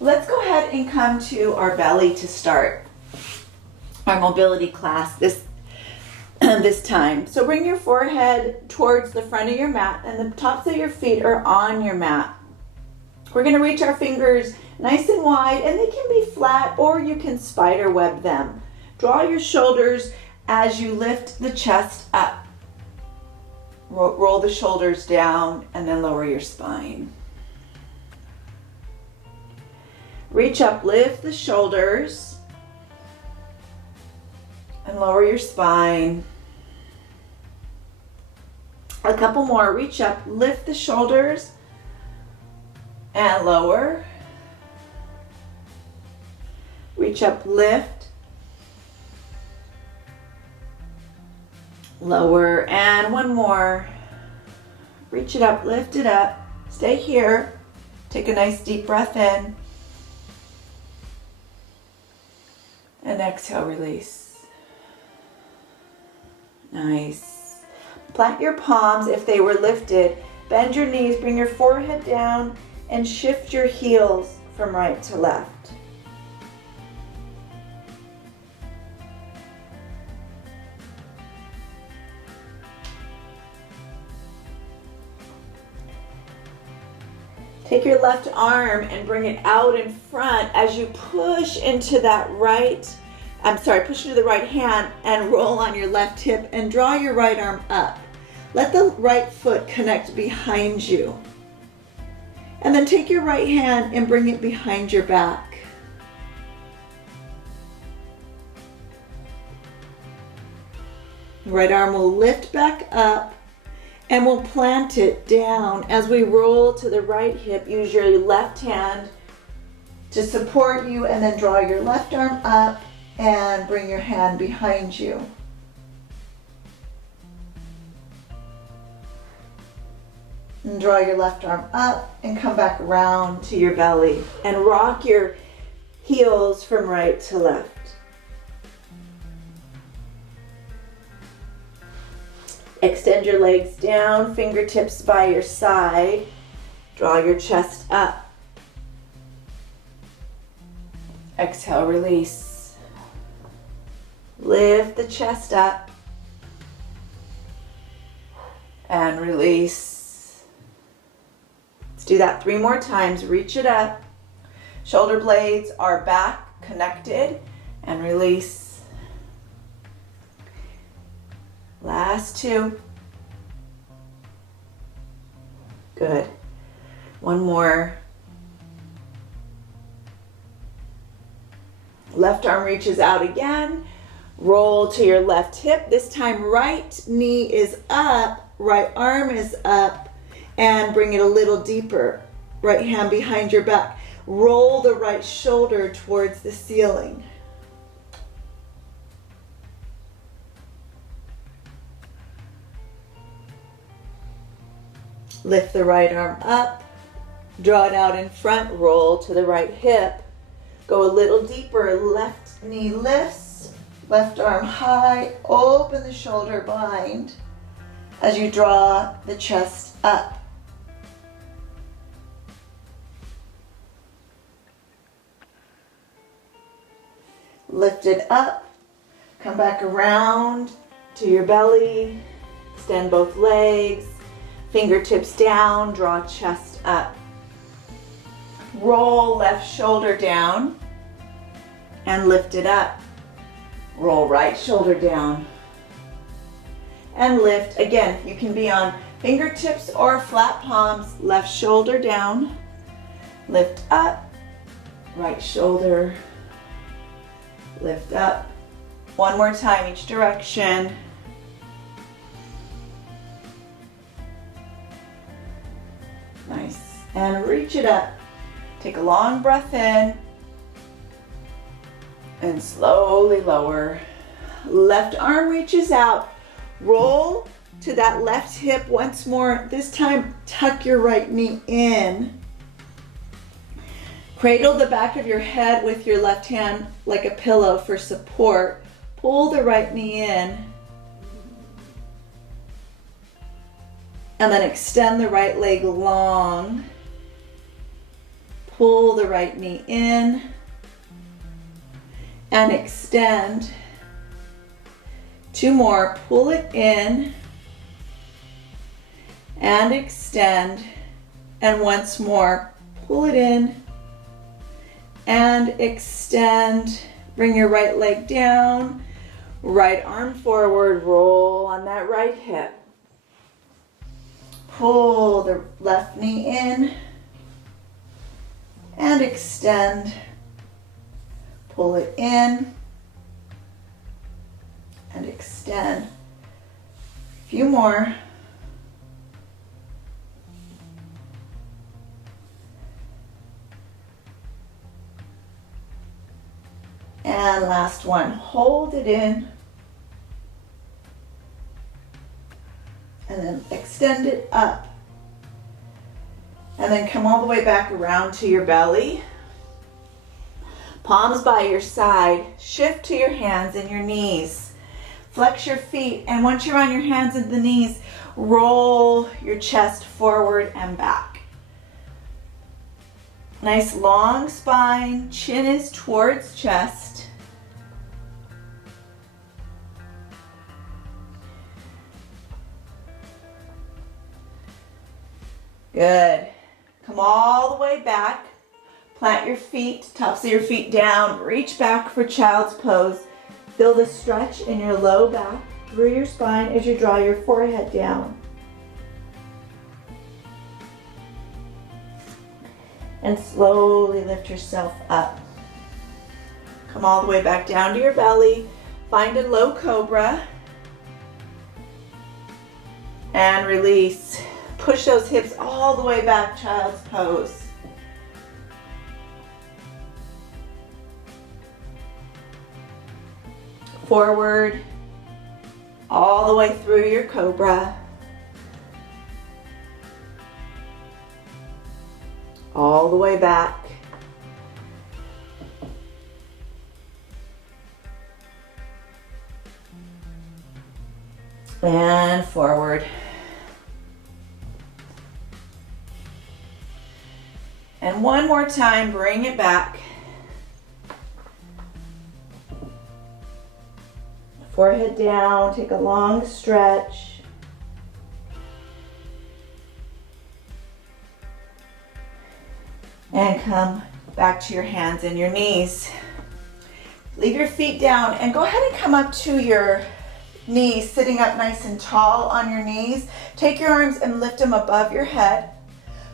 Let's go ahead and come to our belly to start our mobility class this time. So bring your forehead towards the front of your mat and the tops of your feet are on your mat. We're going to reach our fingers nice and wide, and they can be flat or you can spider web them. Draw your shoulders as you lift the chest up. Roll the shoulders down and then lower your spine. Reach up, lift the shoulders and lower your spine. A couple more. Reach up, lift the shoulders and lower. Reach up, lift, lower, and one more. Reach it up, lift it up. Stay here. Take a nice deep breath in. And exhale, release. Nice. Plant your palms if they were lifted. Bend your knees, bring your forehead down, and shift your heels from right to left. Take your left arm and bring it out in front as you push into that push into the right hand and roll on your left hip and draw your right arm up. Let the right foot connect behind you. And then take your right hand and bring it behind your back. Right arm will lift back up and we'll plant it down as we roll to the right hip. Use your left hand to support you and then draw your left arm up and bring your hand behind you. And draw your left arm up and come back around to your belly and rock your heels from right to left. Extend your legs down, fingertips by your side. Draw your chest up. Exhale, release. Lift the chest up and release. Let's do that 3 more times. Reach it up. Shoulder blades are back, connected, and release. Last 2. Good. One more. Left arm reaches out again. Roll to your left hip. This time right knee is up, right arm is up, and bring it a little deeper. Right hand behind your back. Roll the right shoulder towards the ceiling. Lift the right arm up, draw it out in front, roll to the right hip. Go a little deeper, left knee lifts, left arm high, open the shoulder bind as you draw the chest up. Lift it up, come back around to your belly, extend both legs, fingertips down, draw chest up. Roll left shoulder down and lift it up. Roll right shoulder down and lift. Again, you can be on fingertips or flat palms. Left shoulder down, lift up, right shoulder, lift up. One more time each direction. Nice. And reach it up. Take a long breath in and slowly lower. Left arm reaches out. Roll to that left hip once more. This time, tuck your right knee in. Cradle the back of your head with your left hand like a pillow for support. Pull the right knee in. And then extend the right leg long. Pull the right knee in and extend. 2 more. Pull it in and extend. And once more, pull it in and extend. Bring your right leg down, right arm forward, roll on that right hip. Pull the left knee in and extend. Pull it in and extend. A few more. And last one, hold it in and then extend it up. And then come all the way back around to your belly. Palms by your side, shift to your hands and your knees. Flex your feet, and once you're on your hands and the knees, roll your chest forward and back. Nice long spine, chin is towards chest. Good. Come all the way back. Plant your feet, tops of your feet down. Reach back for child's pose. Feel the stretch in your low back through your spine as you draw your forehead down. And slowly lift yourself up. Come all the way back down to your belly. Find a low cobra. And release. Push those hips all the way back, child's pose. Forward, all the way through your cobra. All the way back. And forward. And one more time, bring it back. Forehead down, take a long stretch. And come back to your hands and your knees. Leave your feet down and go ahead and come up to your knees, sitting up nice and tall on your knees. Take your arms and lift them above your head.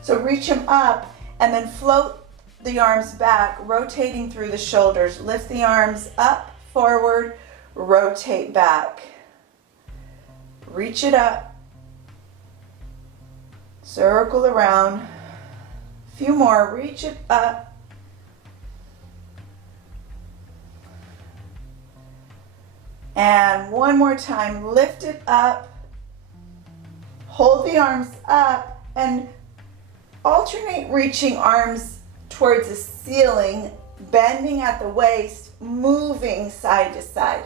So reach them up and then float the arms back, rotating through the shoulders. Lift the arms up, forward, rotate back. Reach it up. Circle around. A few more. Reach it up. And one more time. Lift it up. Hold the arms up and alternate reaching arms towards the ceiling, bending at the waist, moving side to side.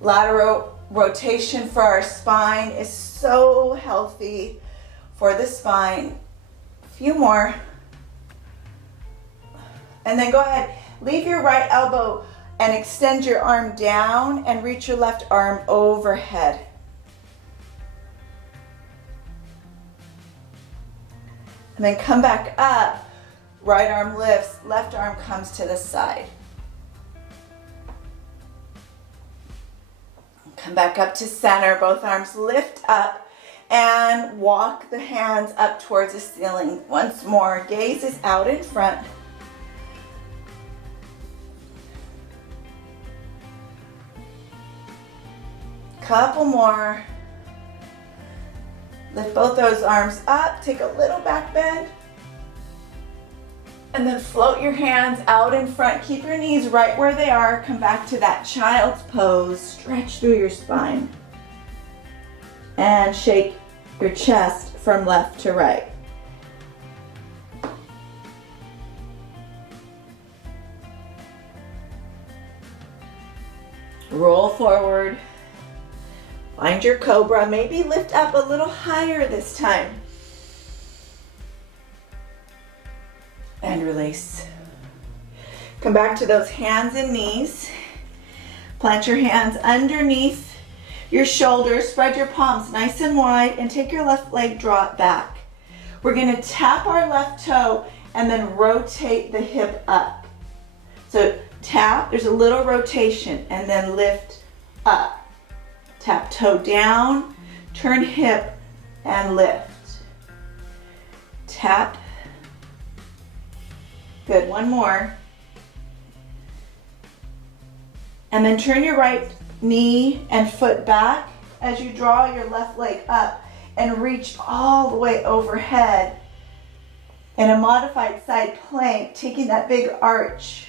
Lateral rotation for our spine is so healthy for the spine. A few more. And then go ahead, leave your right elbow and extend your arm down and reach your left arm overhead. And then come back up, right arm lifts, left arm comes to the side. Come back up to center, both arms lift up and walk the hands up towards the ceiling. Once more, gaze is out in front. Couple more. Lift both those arms up, take a little back bend, and then float your hands out in front. Keep your knees right where they are. Come back to that child's pose. Stretch through your spine. And shake your chest from left to right. Roll forward. Find your cobra. Maybe lift up a little higher this time. and release. Come back to those hands and knees. Plant your hands underneath your shoulders. Spread your palms nice and wide and take your left leg, draw it back. We're going to tap our left toe and then rotate the hip up. So tap, there's a little rotation, and then lift up. Tap toe down, turn hip and lift. Tap. Good, one more. And then turn your right knee and foot back as you draw your left leg up and reach all the way overhead in a modified side plank, taking that big arch.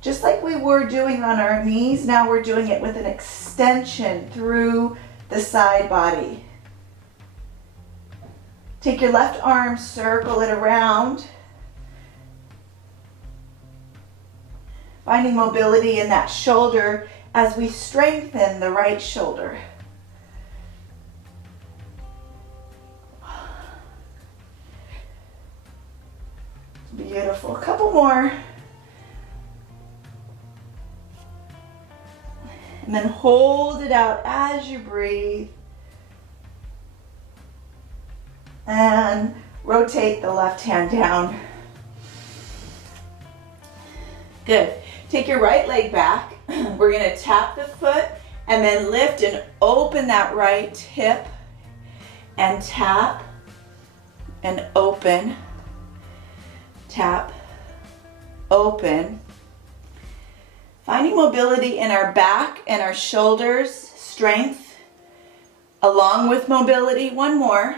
Just like we were doing on our knees, now we're doing it with an extension through the side body. Take your left arm, circle it around. Finding mobility in that shoulder as we strengthen the right shoulder. Beautiful. A couple more. And then hold it out as you breathe. And rotate the left hand down. Good. Take your right leg back. We're going to tap the foot and then lift and open that right hip and tap and open. Tap, open. Finding mobility in our back and our shoulders, strength, along with mobility. One more.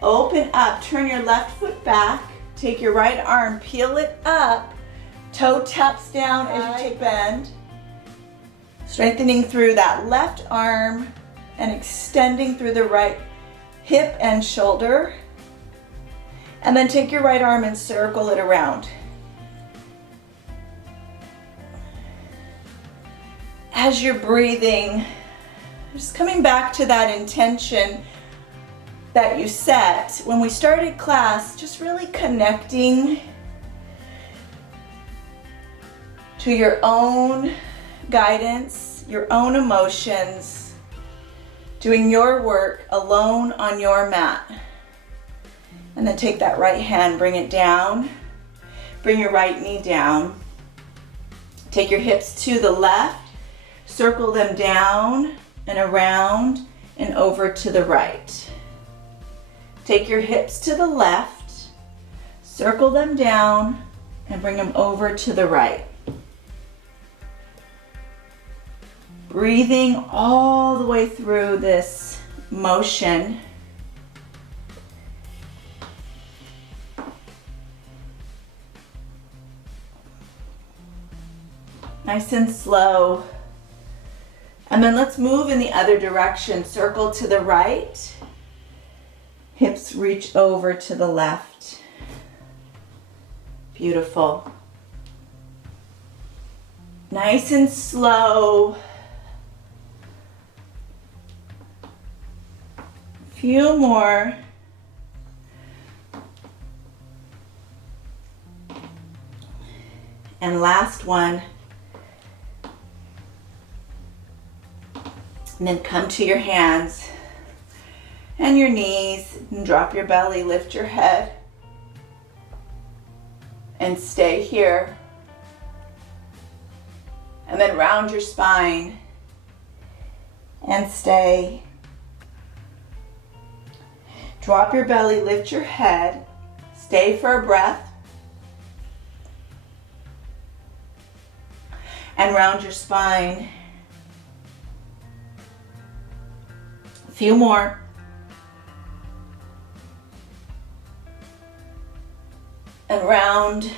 Open up, turn your left foot back, take your right arm, peel it up, toe taps down as you take bend. Strengthening through that left arm and extending through the right hip and shoulder. And then take your right arm and circle it around. As you're breathing, just coming back to that intention that you set when we started class, just really connecting to your own guidance, your own emotions, doing your work alone on your mat. And then take that right hand, bring it down, bring your right knee down. Take your hips to the left, circle them down and around and over to the right. Take your hips to the left, circle them down and bring them over to the right. Breathing all the way through this motion. Nice and slow. And then let's move in the other direction. Circle to the right. Hips reach over to the left. Beautiful. Nice and slow. Few more. And last one. And then come to your hands and your knees and drop your belly, lift your head and stay here. And then round your spine and stay. Drop your belly, lift your head, stay for a breath. And round your spine. A few more. And round.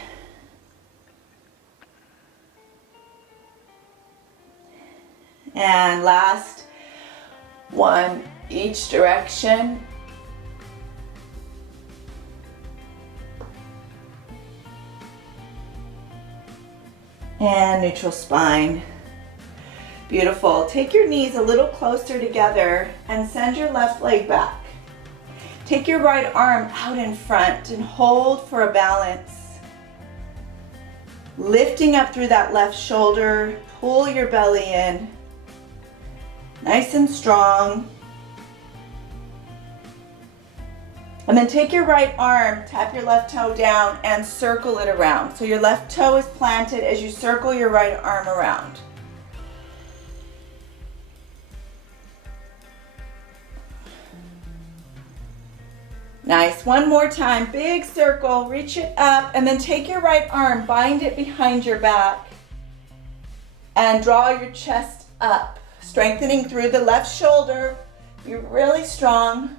And last one, each direction. And neutral spine. Beautiful. Take your knees a little closer together and send your left leg back. Take your right arm out in front and hold for a balance. Lifting up through that left shoulder, pull your belly in. Nice and strong. And then take your right arm, tap your left toe down and circle it around. So your left toe is planted as you circle your right arm around. Nice, one more time, big circle, reach it up, and then take your right arm, bind it behind your back, and draw your chest up, strengthening through the left shoulder. You're really strong.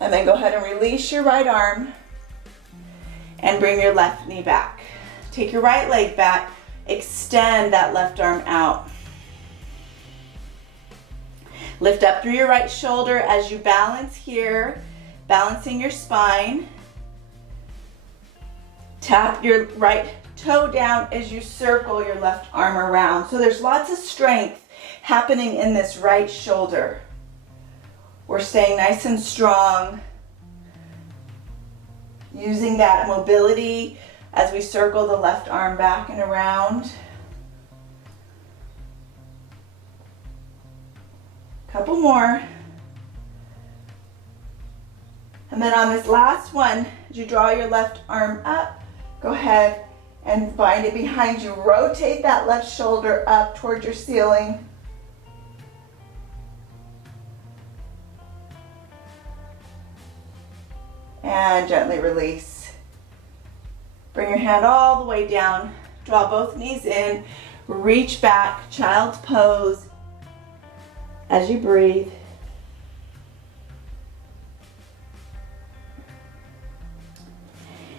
And then go ahead and release your right arm, and bring your left knee back. Take your right leg back, extend that left arm out. Lift up through your right shoulder as you balance here, balancing your spine. Tap your right toe down as you circle your left arm around. So there's lots of strength happening in this right shoulder. We're staying nice and strong, using that mobility as we circle the left arm back and around. Couple more. And then on this last one, as you draw your left arm up, go ahead and bind it behind you. Rotate that left shoulder up towards your ceiling. And gently release. Bring your hand all the way down. Draw both knees in. Reach back, child's pose. As you breathe.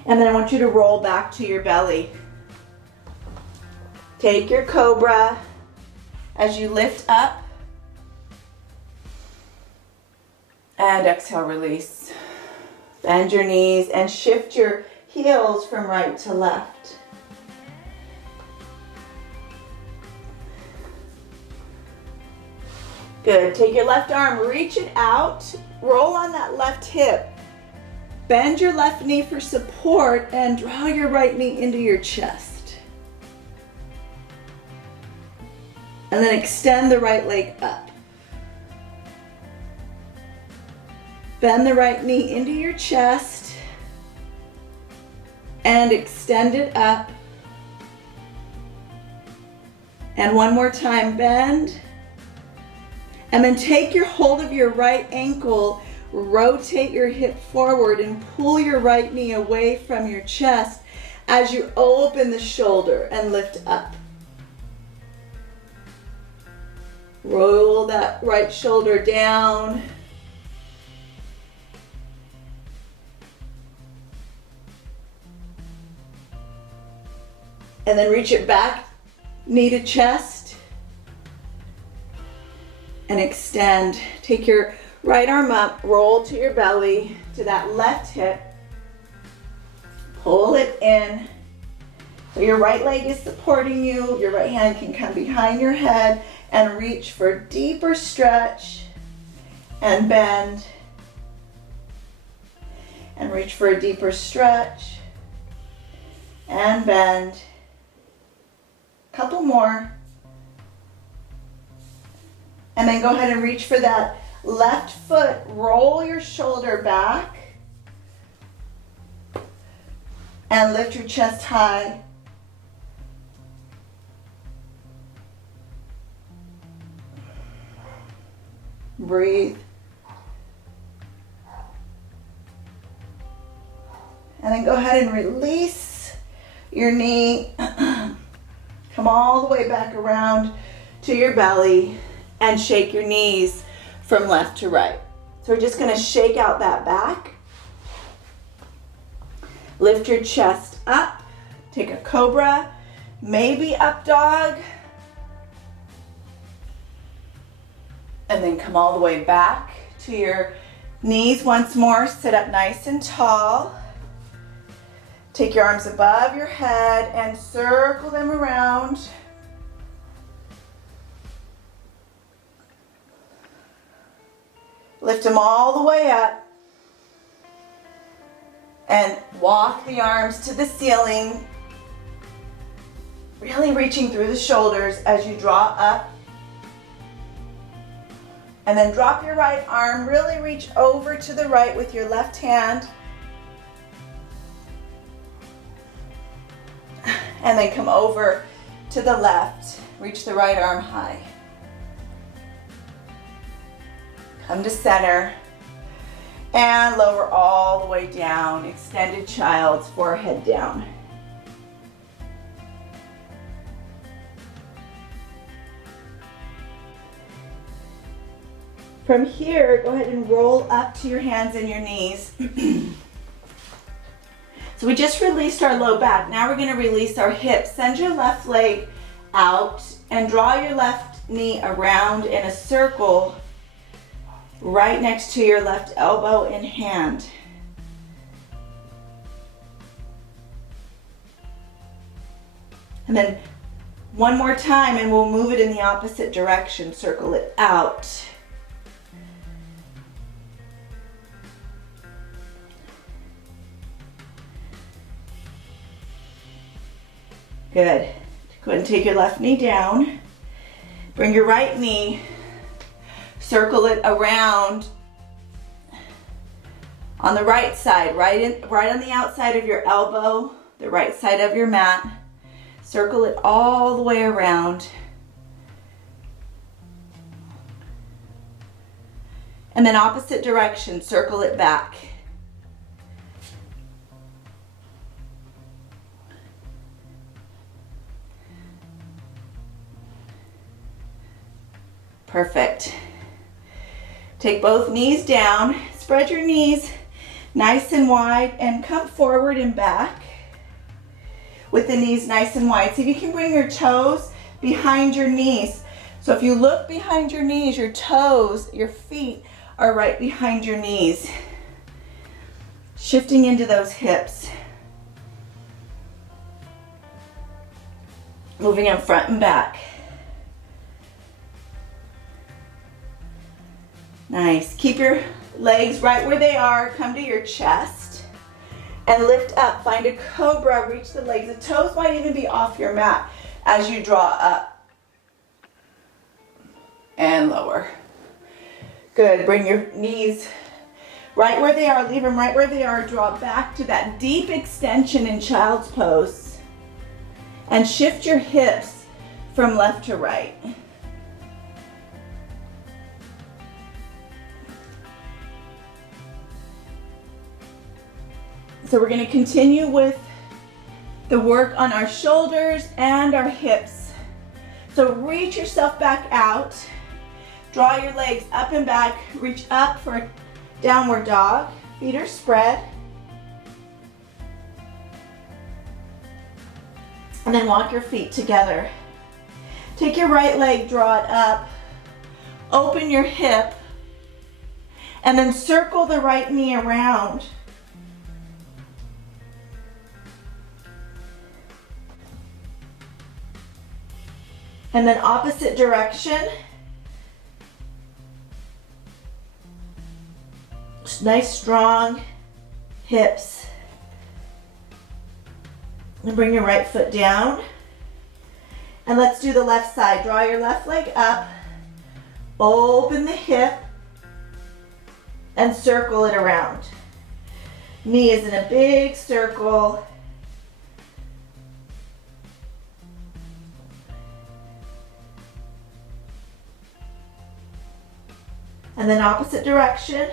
And then I want you to roll back to your belly. Take your cobra as you lift up. And exhale, release. Bend your knees and shift your heels from right to left. Good. Take your left arm, reach it out, roll on that left hip. Bend your left knee for support and draw your right knee into your chest. And then extend the right leg up. Bend the right knee into your chest and extend it up. And one more time, bend. And then take your hold of your right ankle, rotate your hip forward and pull your right knee away from your chest as you open the shoulder and lift up. Roll that right shoulder down. And then reach it back, knee to chest. And extend. Take your right arm up, roll to your belly, to that left hip. Pull it in. So your right leg is supporting you. Your right hand can come behind your head and reach for deeper stretch and bend. And reach for a deeper stretch and bend. Couple more. And then go ahead and reach for that left foot. Roll your shoulder back. And lift your chest high. Breathe. And then go ahead and release your knee. Come all the way back around to your belly. And shake your knees from left to right. So we're just going to shake out that back. Lift your chest up. Take a cobra, maybe up dog. And then come all the way back to your knees once more. Sit up nice and tall. Take your arms above your head and circle them around. Lift them all the way up. And walk the arms to the ceiling. Really reaching through the shoulders as you draw up. And then drop your right arm, really reach over to the right with your left hand. And then come over to the left. Reach the right arm high. Come to center. And lower all the way down. Extended child's forehead down. From here, go ahead and roll up to your hands and your knees. So we just released our low back. Now we're going to release our hips. Send your left leg out and draw your left knee around in a circle right next to your left elbow and hand. And then one more time and we'll move it in the opposite direction. Circle it out. Good. Go ahead and take your left knee down. Bring your right knee. Circle it around on the right side, right on the outside of your elbow, the right side of your mat. Circle it all the way around. And then opposite direction, circle it back. Perfect. Take both knees down, spread your knees nice and wide, and come forward and back with the knees nice and wide. See if you can bring your toes behind your knees. So if you look behind your knees, your toes, your feet are right behind your knees. Shifting into those hips. Moving them front and back. Nice. Keep your legs right where they are. Come to your chest and lift up. Find a cobra. Reach the legs. The toes might even be off your mat as you draw up. And lower. Good. Bring your knees right where they are. Leave them right where they are. Draw back to that deep extension in child's pose. And shift your hips from left to right. So we're going to continue with the work on our shoulders and our hips. So reach yourself back out. Draw your legs up and back. Reach up for a downward dog. Feet are spread. And then walk your feet together. Take your right leg, draw it up. Open your hip. And then circle the right knee around. And then opposite direction. Nice strong hips. And bring your right foot down. And let's do the left side. Draw your left leg up. Open the hip. And circle it around. Knee is in a big circle. And then opposite direction.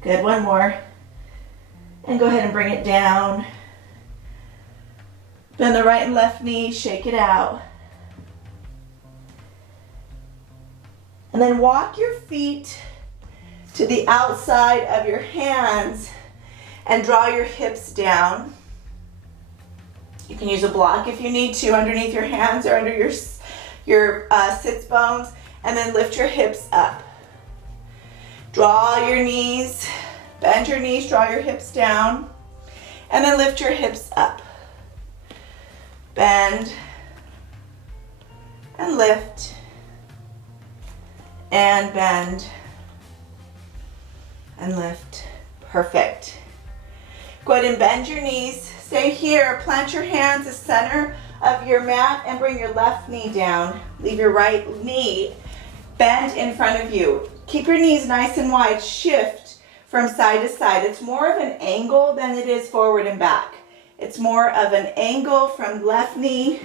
Good, one more. And go ahead and bring it down. Bend the right and left knee, shake it out. And then walk your feet to the outside of your hands and draw your hips down. You can use a block if you need to underneath your hands or under your sits bones, and then lift your hips up. Draw your knees, bend your knees, draw your hips down, and then lift your hips up. Bend, and lift and bend and lift. Perfect. Go ahead and bend your knees. Stay here. Plant your hands the center of your mat and bring your left knee down. Leave your right knee bent in front of you. Keep your knees nice and wide. Shift from side to side. It's more of an angle than it is forward and back. It's more of an angle from left knee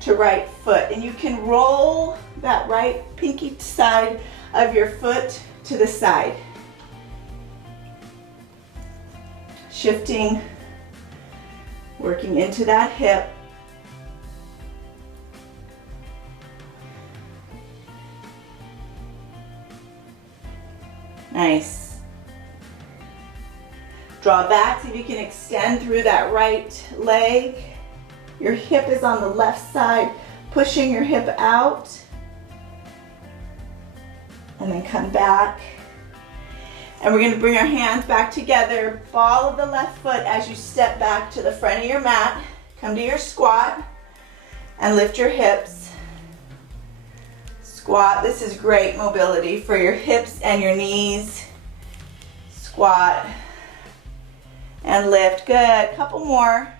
to right foot. And you can roll that right pinky side of your foot to the side. Shifting, working into that hip. Nice. Draw back, see if you can extend through that right leg. Your hip is on the left side, pushing your hip out. And then come back. And we're going to bring our hands back together. Ball of the left foot as you step back to the front of your mat. Come to your squat and lift your hips. Squat. This is great mobility for your hips and your knees. Squat and lift. Good. Couple more.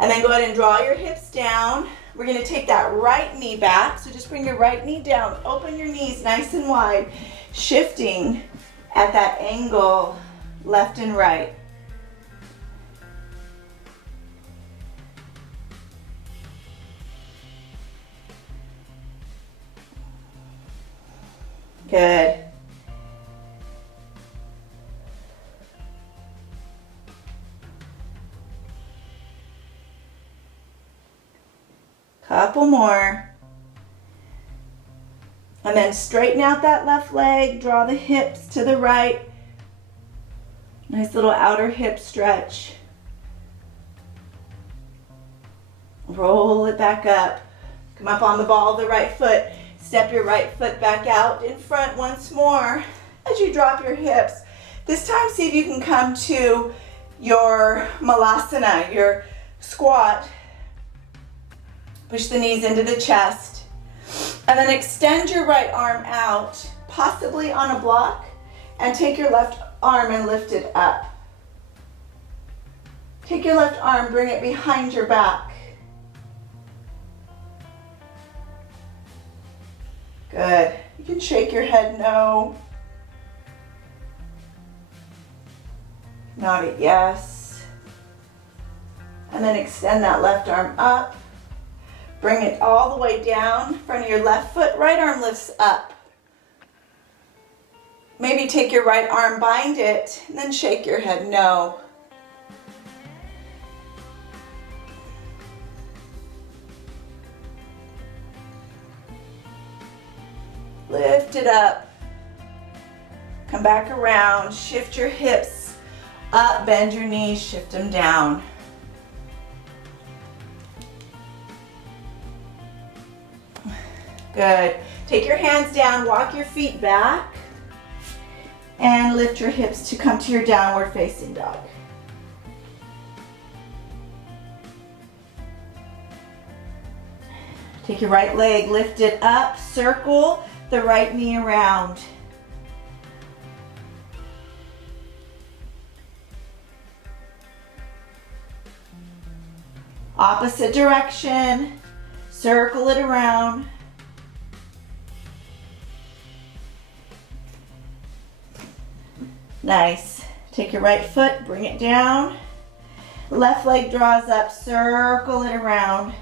And then go ahead and draw your hips down. We're going to take that right knee back. So just bring your right knee down. Open your knees nice and wide. Shifting at that angle, left and right. Good. Couple more. And then straighten out that left leg, draw the hips to the right. Nice little outer hip stretch. Roll it back up. Come up on the ball of the right foot. Step your right foot back out in front once more as you drop your hips. This time, see if you can come to your malasana, your squat. Push the knees into the chest. And then extend your right arm out, possibly on a block, and take your left arm and lift it up. Take your left arm, bring it behind your back. Good. You can shake your head no. Nod it yes. And then extend that left arm up. Bring it all the way down, front of your left foot, right arm lifts up. Maybe take your right arm, bind it, and then shake your head no. Lift it up. Come back around, shift your hips up, bend your knees, shift them down. Good. Take your hands down, walk your feet back, and lift your hips to come to your downward facing dog. Take your right leg, lift it up, circle the right knee around. Opposite direction, circle it around. Nice. Take your right foot, bring it down. Left leg draws up, circle it around.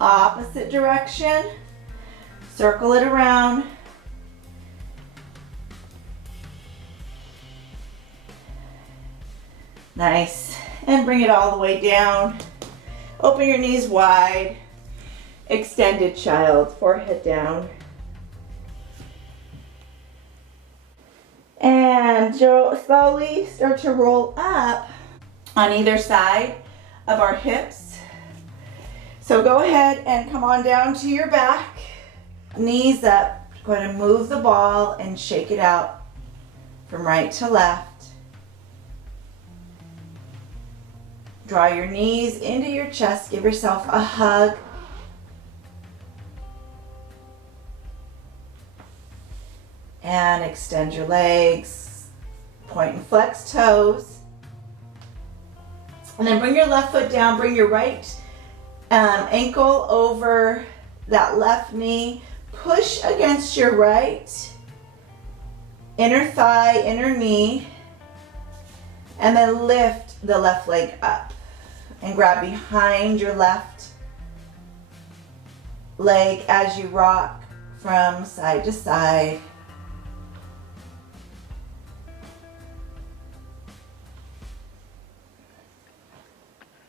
Opposite direction, circle it around. Nice. And bring it all the way down. Open your knees wide. Extended child, forehead down. And slowly start to roll up on either side of our hips. So go ahead and come on down to your back, knees up. Go ahead and move the ball and shake it out from right to left. Draw your knees into your chest. Give yourself a hug. And extend your legs. Point and flex toes. And then bring your left foot down. Bring your right ankle over that left knee. Push against your right inner thigh, inner knee. And then lift the left leg up. And grab behind your left leg as you rock from side to side.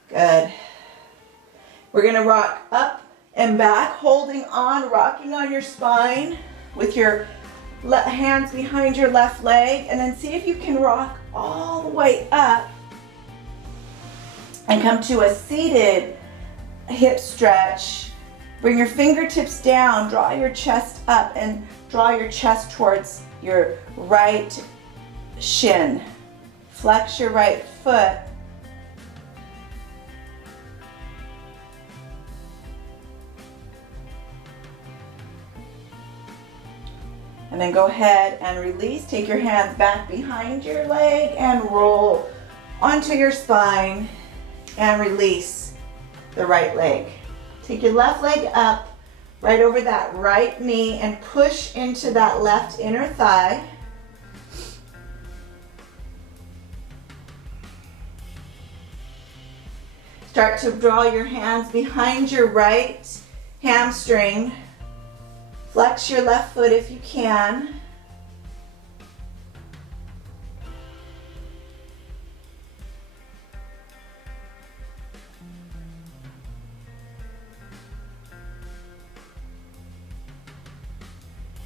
Good. We're going to rock up and back, holding on, rocking on your spine with your hands behind your left leg, and then see if you can rock all the way up and come to a seated hip stretch. Bring your fingertips down, draw your chest up, and draw your chest towards your right shin. Flex your right foot. And then go ahead and release. Take your hands back behind your leg and roll onto your spine and release the right leg. Take your left leg up right over that right knee and push into that left inner thigh. Start to draw your hands behind your right hamstring. Flex your left foot if you can.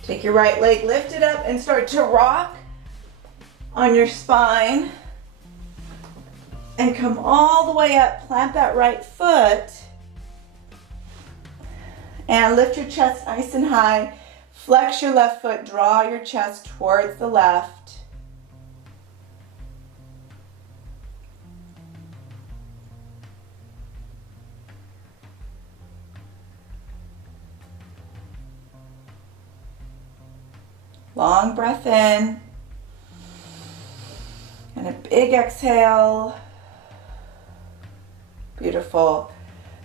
Take your right leg, lift it up, and start to rock on your spine. And come all the way up, plant that right foot. And lift your chest nice and high. Flex your left foot, draw your chest towards the left. Long breath in. And a big exhale. Beautiful.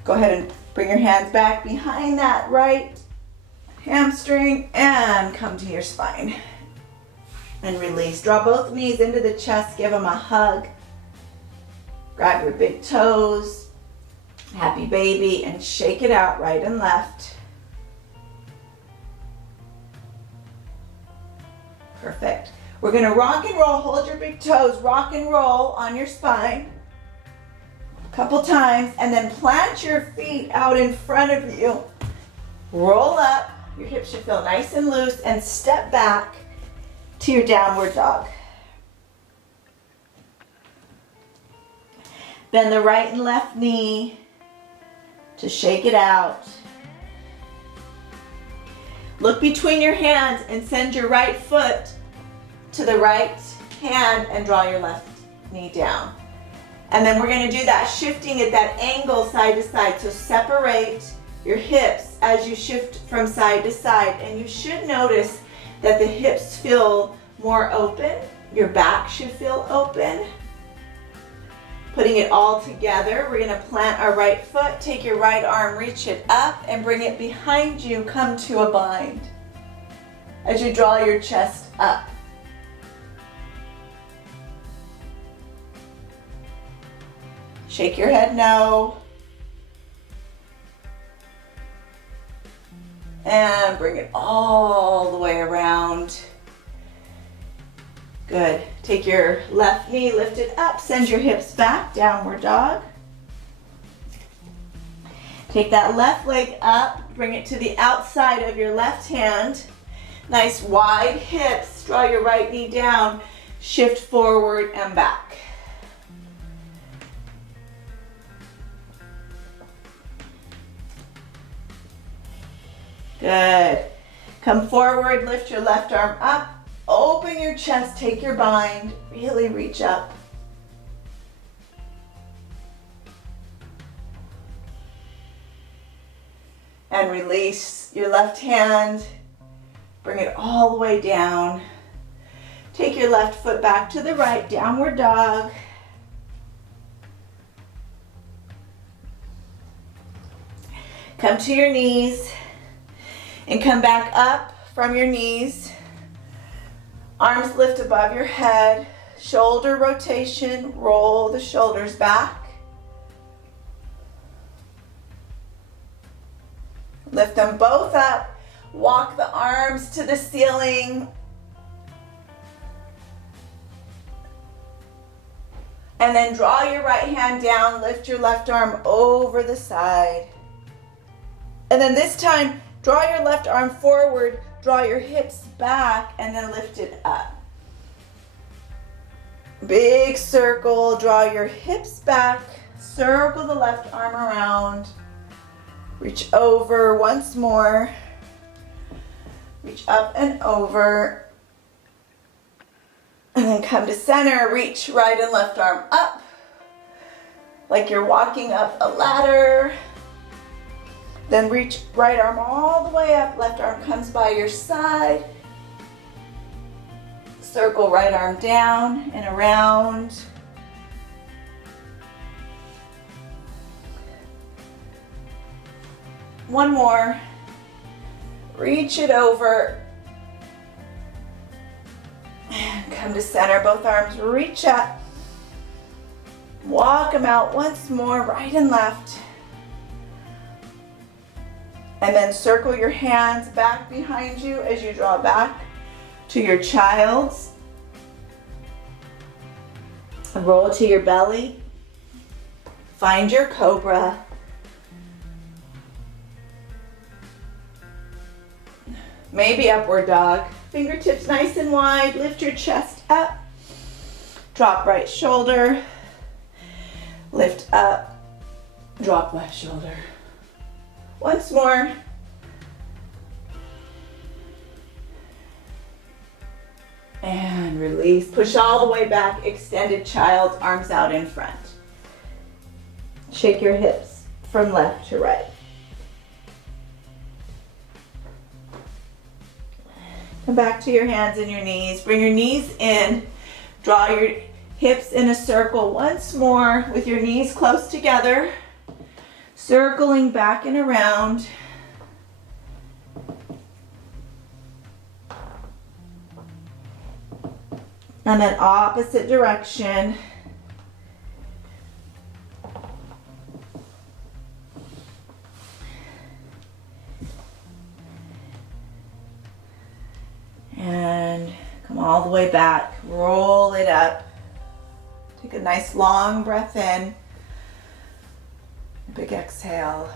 Go ahead and bring your hands back behind that right hamstring and come to your spine. And release. Draw both knees into the chest. Give them a hug. Grab your big toes. Happy baby. And shake it out right and left. Perfect. We're going to rock and roll. Hold your big toes. Rock and roll on your spine. Couple times, and then plant your feet out in front of you. Roll up. Your hips should feel nice and loose, and step back to your downward dog. Bend the right and left knee to shake it out. Look between your hands and send your right foot to the right hand and draw your left knee down. And then we're going to do that shifting at that angle side to side. So separate your hips as you shift from side to side. And you should notice that the hips feel more open. Your back should feel open. Putting it all together, we're going to plant our right foot. Take your right arm, reach it up and bring it behind you. Come to a bind as you draw your chest up. Shake your head no. And bring it all the way around. Good. Take your left knee, lift it up, send your hips back, downward dog. Take that left leg up, bring it to the outside of your left hand. Nice wide hips, draw your right knee down, shift forward and back. Good. Come forward, lift your left arm up, open your chest, take your bind, really reach up. And release your left hand. Bring it all the way down. Take your left foot back to the right, downward dog. Come to your knees and come back up from your knees. Arms lift above your head. Shoulder rotation, roll the shoulders back. Lift them both up. Walk the arms to the ceiling. And then draw your right hand down. Lift your left arm over the side. And then this time, draw your left arm forward. Draw your hips back and then lift it up. Big circle. Draw your hips back. Circle the left arm around. Reach over once more. Reach up and over. And then come to center. Reach right and left arm up. Like you're walking up a ladder. Then reach right arm all the way up. Left arm comes by your side. Circle right arm down and around. One more. Reach it over. And come to center. Both arms reach up. Walk them out once more, right and left. And then circle your hands back behind you as you draw back to your child's. Roll to your belly. Find your cobra. Maybe upward dog. Fingertips nice and wide. Lift your chest up. Drop right shoulder. Lift up. Drop left shoulder. Once more. And release. Push all the way back. Extended child. Arms out in front. Shake your hips from left to right. Come back to your hands and your knees. Bring your knees in. Draw your hips in a circle once more with your knees close together. Circling back and around. And then opposite direction. And come all the way back. Roll it up. Take a nice long breath in. A big exhale.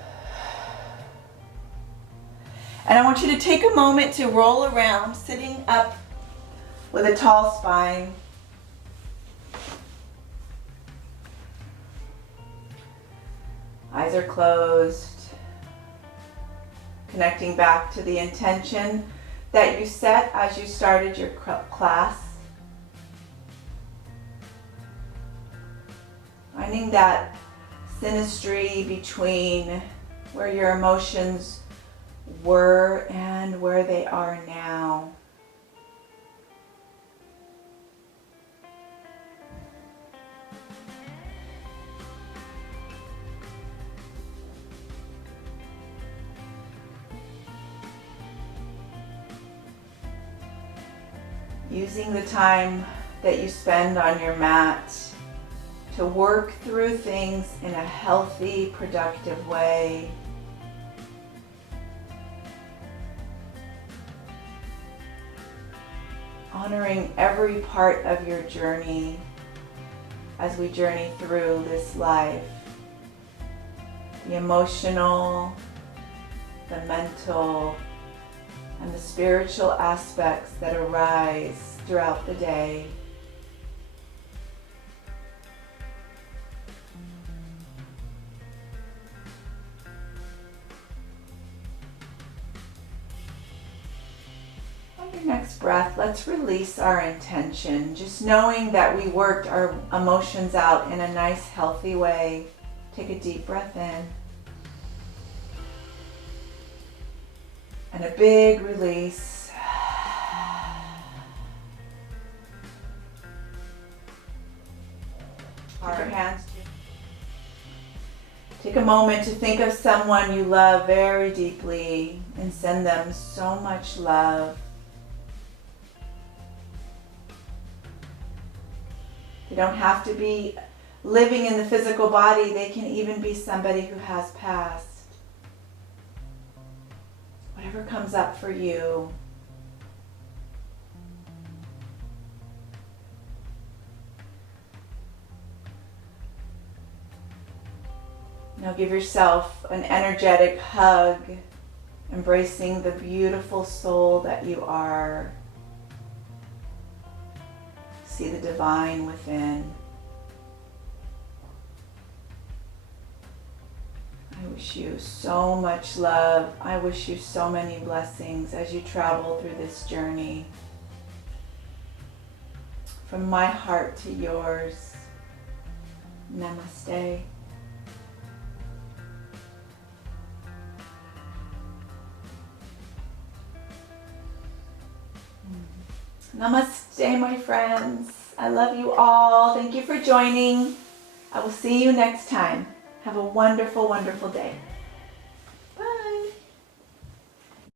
And I want you to take a moment to roll around, sitting up with a tall spine. Eyes are closed. Connecting back to the intention that you set as you started your class. Finding that synastry between where your emotions were and where they are now. Using the time that you spend on your mat to work through things in a healthy, productive way. Honoring every part of your journey as we journey through this life. The emotional, the mental, and the spiritual aspects that arise throughout the day. On your next breath, let's release our intention, just knowing that we worked our emotions out in a nice, healthy way. Take a deep breath in. And a big release. Our hands. Take a moment to think of someone you love very deeply and send them so much love. They don't have to be living in the physical body. They can even be somebody who has passed. Whatever comes up for you. Now give yourself an energetic hug, embracing the beautiful soul that you are. See the divine within. I wish you so much love. I wish you so many blessings as you travel through this journey. From my heart to yours, Namaste. Namaste, my friends. I love you all. Thank you for joining. I will see you next time. Have a wonderful, wonderful day.